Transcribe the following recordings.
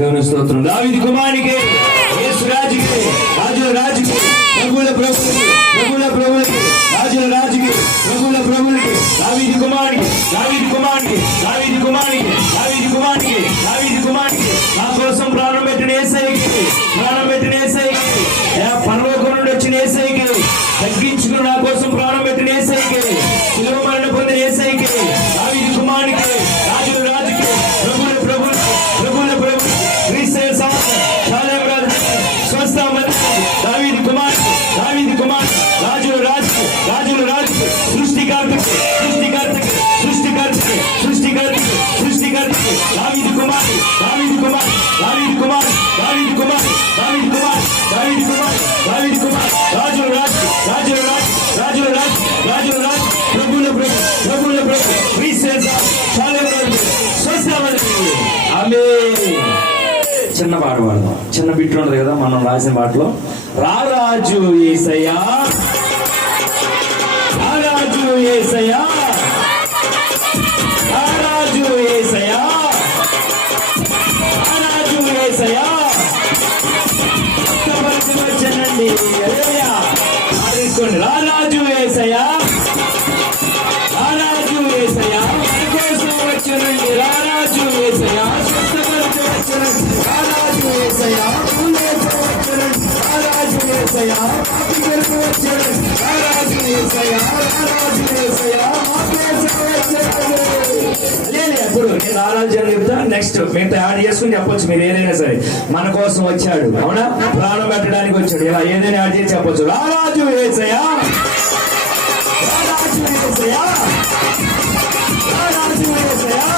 దేవుని స్తోత్రం. దావీదు కుమారునికి, యేసు రాజుకి, రాజుల రాజుకి, ప్రభువుల ప్రభువులకి, ప్రభువుల ప్రభువులకి, రాజుల రాజుకి, ప్రభువుల ప్రభువులకి, దావీదు కుమారునికి, దావీదు కుమారునికి, దావీదు కుమారునికి, దావీదు కుమారునికి, దావీదు కుమారునికి, నా కోసం ప్రాణం పెట్టిన యేసయ్యకి, ప్రాణం పెట్టిన యేసయ్యకి, పరలోకం నుండి వచ్చిన యేసయ్యకి, తగ్గించుకుని నా కోసం ప్రాణం పెట్టిన యేసయ్యకి, శిలువ మరణ పొందిన యేసయ్యకి, దావీదు కుమారునికి, రాజుల రాజుకి, ప్రభువుల ప్రభువులకి, ప్రభువుల ప్రభువులకి, దావీదు కుమార్, దావీదు కుమార్, రాజుల రాజు, రాజుల రాజు, సృష్టికర్తకి, సృష్టికర్తకి, సృష్టికర్తకి, సృష్టికర్తకి, సృష్టికర్తకి, దావీదు కుమార్, దావీదు కుమార్, దావీదు కుమార్, దావీదు కుమార్, దావీదు కుమార్, దావీదు కుమార్, దావీదు కుమార్, రాజుల రాజు, రాజుల రాజు, రాజుల రాజు, రాజుల రాజు, ప్రభువుల ప్రభు, ప్రభువుల ప్రభు, చిన్న పాట పాడదాం. చిన్న బిట్ ఉండదు కదా మనం రాసిన పాటలో. రారాజు యేసయ్యా, రారాజు యేసయ్యా, రారాజు యేసయ్యా, రారాజు యేసయ్యా, వచ్చానండి. తీసుకోండి. రారాజు యేసయ్యా, రారాజు యేసయ్యా, మన కోసం వచ్చానండి. రారాజు యేసయ్యా, రారాజు యేసయ్యా, రారాజు యేసయ్యా, రారాజు యేసయ్యా, రారాజు యేసయ్యా, ఎప్పుడు నేను రారాజు అని చెప్తా. నెక్స్ట్ మిగతా యాడ్ చేసుకుని చెప్పొచ్చు మీరు ఏదైనా సరే. మన కోసం వచ్చాడు, అవునా, ప్రాణం పెట్టడానికి వచ్చాడు, ఇలా ఏదైనా యాడ్ చేసి చెప్పొచ్చు. రారాజు యేసయ్యా, రారాజు యేసయ్యా, రారాజు యేసయ్యా,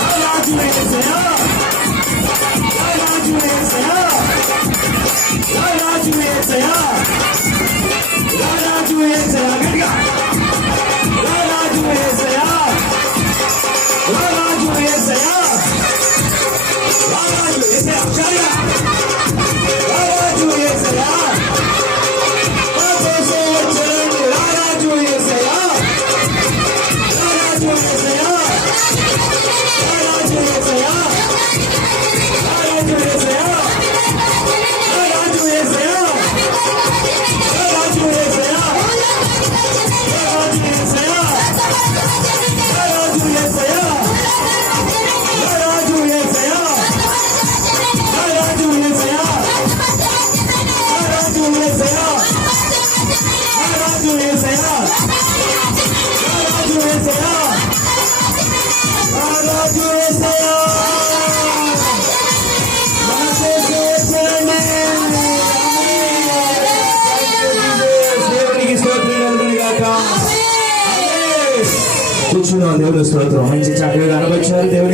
రారాజు యేసయ్యా, రారాజు యేసయ్యా, రారాజు యేసయ్యా, రారాజు యేసయ్యా, గట్టిగా రారాజు యేసయ్యా, రారాజు యేసయ్యా, రారాజు యేసయ్యా, చాలుగా రారాజు యేసయ్యా, మా కోసం వచ్చారండి. రారాజు యేసయ్యా, రారాజు యేసయ్యా, రారాజు యేసయ్యా, రారాజు యేసయ్యా, రారాజు యేసయ్యా, రారాజు యేసయ్యా, రారాజు యేసయ్యా, రారాజు యేసయ్యా, రారాజు యేసయ్యా, రారాజు యేసయ్యా, రారాజు యేసయ్యా, రారాజు యేసయ్యా, రారాజు యేసయ్యా, రారాజు యేసయ్యా, మన కోసం వచ్చారండి. దేవునికి స్తోత్రం కలుగును గాక. కూర్చున్నాం. దేవుని స్తోత్రం. మంచి చక్కగా కనబచ్చారు దేవునికి.